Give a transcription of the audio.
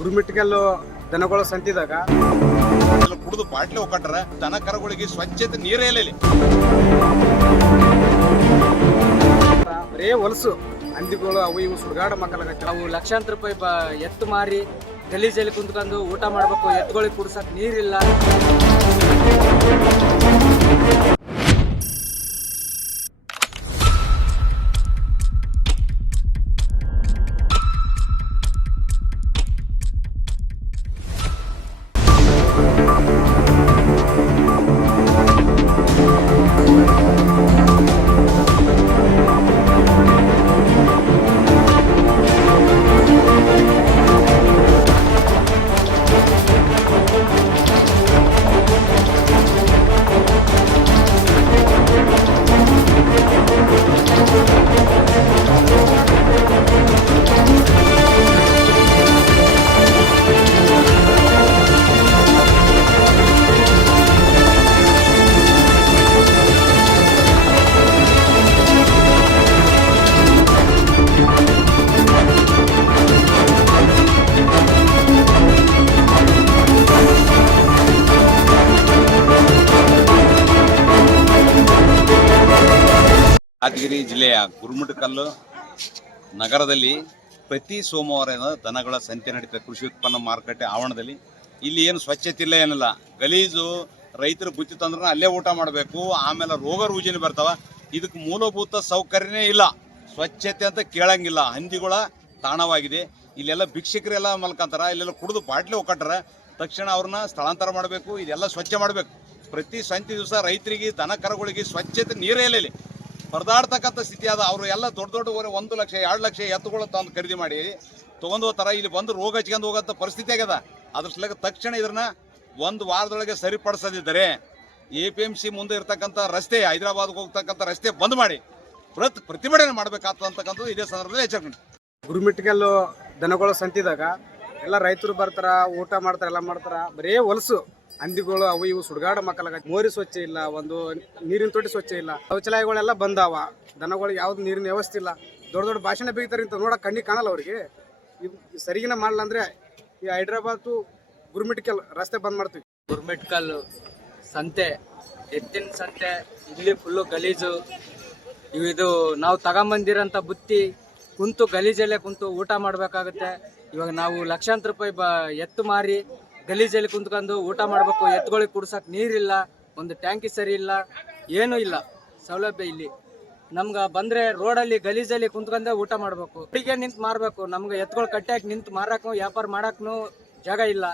ಗುರುಮಿಟ್ಕಲ್ಲು ದನಗಳ ಸಂತಿದಾಗ ಕುಡಿದು ಬಾಟ್ಲಿ ಹೋಗ್ಕಟ್ರ ದನ ಕರುಗಳಿಗೆ ಸ್ವಚ್ಛತೆ ನೀರೇ ಇಲ್ಲ ಇಲ್ಲಿ. ಬರೇ ಹೊಲಸು ಹಂದಿಗಳು ಅವು ಇವು ಸುಡ್ಗಾಡ ಮಕ್ಕಳಾಗತ್ತೆ. ನಾವು ಲಕ್ಷಾಂತರ ರೂಪಾಯಿ ಎತ್ತು ಮಾರಿ ಗಲೀಜಲ್ಲಿ ಕುಂತ್ಕೊಂಡು ಊಟ ಮಾಡ್ಬೇಕು, ಎತ್ತುಗಳಿಗೆ ಕುಡ್ಸಕ್ ನೀರಿಲ್ಲ. ಯಾದಗಿರಿ ಜಿಲ್ಲೆಯ ಗುರುಮಿಟ್ಕಲ್ಲು ನಗರದಲ್ಲಿ ಪ್ರತಿ ಸೋಮವಾರ ದನಗಳ ಸಂತೆ ನಡೀತದೆ. ಕೃಷಿ ಉತ್ಪನ್ನ ಮಾರುಕಟ್ಟೆ ಆವರಣದಲ್ಲಿ ಇಲ್ಲಿ ಏನು ಸ್ವಚ್ಛತೆ ಇಲ್ಲ, ಏನಿಲ್ಲ. ಗಲೀಜು ರೈತರು ಬುತ್ತಿ ತಂದ್ರೆ ಅಲ್ಲೇ ಊಟ ಮಾಡಬೇಕು. ಆಮೇಲೆ ರೋಗ ರುಜಿನ ಬರ್ತಾವ. ಇದಕ್ಕೆ ಮೂಲಭೂತ ಸೌಕರ್ಯನೇ ಇಲ್ಲ. ಸ್ವಚ್ಛತೆ ಅಂತ ಕೇಳಂಗಿಲ್ಲ. ಹಂದಿಗಳ ತಾಣವಾಗಿದೆ. ಇಲ್ಲೆಲ್ಲ ಭಿಕ್ಷಕರೆಲ್ಲ ಮಲ್ಕೊಂತಾರ. ಇಲ್ಲೆಲ್ಲ ಕುಡಿದು ಬಾಟ್ಲಿ ಹೋಗ್ಕಟ್ರ ತಕ್ಷಣ ಅವ್ರನ್ನ ಸ್ಥಳಾಂತರ ಮಾಡಬೇಕು. ಇದೆಲ್ಲ ಸ್ವಚ್ಛ ಮಾಡಬೇಕು. ಪ್ರತಿ ಸಂತೆ ದಿವಸ ರೈತರಿಗೆ ದನ ಕರುಗಳಿಗೆ ಸ್ವಚ್ಛತೆ ನೀರೇ ಇಲ್ಲ ಇಲ್ಲಿ. ಪರದಾಡ್ತಕ್ಕಂಥ ಸ್ಥಿತಿ ಅದ. ಅವರು ಎಲ್ಲ ದೊಡ್ಡ 1 ಲಕ್ಷ 2 ಲಕ್ಷ ಎತ್ತುಗಳು ತಂದು ಖರೀದಿ ಮಾಡಿ ತೊಗೊಂಡು ಹೋಗ್ತಾರ. ಇಲ್ಲಿ ಬಂದು ರೋಗ ಹಚ್ಕೊಂಡು ಹೋಗೋಂಥ ಪರಿಸ್ಥಿತಿ ಆಗ್ಯದ. ಅದ್ರ ಸಲಗ ತಕ್ಷಣ ಇದನ್ನ 1 ವಾರದೊಳಗೆ ಸರಿಪಡಿಸದಿದ್ದರೆ APMC ಮುಂದೆ ಇರ್ತಕ್ಕಂಥ ರಸ್ತೆ, ಹೈದರಾಬಾದ್ಗೆ ಹೋಗ್ತಕ್ಕಂಥ ರಸ್ತೆ ಬಂದ್ ಮಾಡಿ ಪ್ರತಿಭಟನೆ ಮಾಡಬೇಕಾಗ್ತಕ್ಕಂಥದ್ದು ಇದೇ ಸಂದರ್ಭದಲ್ಲಿ ಎಚ್ಚರಿಕೆ. ಗುರುಮಿಟ್ಕಲ್ಲು ದನಗಳ ಸಂತಿದಾಗ ಎಲ್ಲ ರೈತರು ಬರ್ತಾರ, ಊಟ ಮಾಡ್ತಾರ, ಎಲ್ಲ ಮಾಡ್ತಾರ. ಬರೇ ಹೊಲಸು ಹಂದಿಗಳು ಅವು ಇವು ಸುಡ್ಗಾಡ ಮಕ್ಕಳಾಗತ್ತೆ. ಮೋರಿ ಸ್ವಚ್ಛ ಇಲ್ಲ, ಒಂದು ನೀರಿನ ತೊಟ್ಟಿ ಸ್ವಚ್ಛ ಇಲ್ಲ. ಶೌಚಾಲಯಗಳೆಲ್ಲ ಬಂದಾವ. ದನಗಳಿಗೆ ಯಾವ್ದು ನೀರಿನ ವ್ಯವಸ್ಥೆ ಇಲ್ಲ. ದೊಡ್ಡ ಭಾಷಣ ಬೀಗ್ತಾರೆ ಅಂತ ನೋಡಕ್ ಕಣ್ಣಿಗೆ ಕಾಣಲ್ಲ ಅವ್ರಿಗೆ. ಸರಿಗಿನ ಮಾಡಲ್ಲ ಅಂದ್ರೆ ಈ ಹೈದರಾಬಾದ್ ಟು ಗುರುಮಿಟ್ಕಲ್ ರಸ್ತೆ ಬಂದ್ ಮಾಡ್ತೀವಿ. ಗುರುಮಿಟ್ಕಲ್ ಸಂತೆ, ಎತ್ತಿನ ಸಂತೆ, ಇಲ್ಲಿ ಫುಲ್ಲು ಗಲೀಜು. ಇದು ನಾವು ತಗೊಂಬಂದಿರೋಂಥ ಬುತ್ತಿ ಕುಂತು ಗಲೀಜಲ್ಲೇ ಕುಂತು ಊಟ ಮಾಡಬೇಕಾಗುತ್ತೆ. ಇವಾಗ ನಾವು ಲಕ್ಷಾಂತರ ರೂಪಾಯಿ ಎತ್ತು ಮಾರಿ ಗಲೀಜಲ್ಲಿ ಕುಂತ್ಕೊಂಡು ಊಟ ಮಾಡಬೇಕು, ಎತ್ತುಗಳಿಗೆ ಕುಡ್ಸಕ್ಕೆ ನೀರಿಲ್ಲ, ಒಂದು ಟ್ಯಾಂಕಿ ಸರಿ ಇಲ್ಲ, ಏನೂ ಇಲ್ಲ ಸೌಲಭ್ಯ ಇಲ್ಲಿ. ನಮ್ಗೆ ಬಂದರೆ ರೋಡಲ್ಲಿ ಗಲೀಜಲ್ಲಿ ಕುಂತ್ಕೊಂಡೇ ಊಟ ಮಾಡಬೇಕು. ಅಡಿಗೆ ನಿಂತು ಮಾರಬೇಕು. ನಮ್ಗೆ ಎತ್ತುಗಳು ಕಟ್ಟಾಕಿ ನಿಂತು ಮಾರಕ್ಕೂ ವ್ಯಾಪಾರ ಮಾಡೋಕ್ಕೂ ಜಾಗ ಇಲ್ಲ.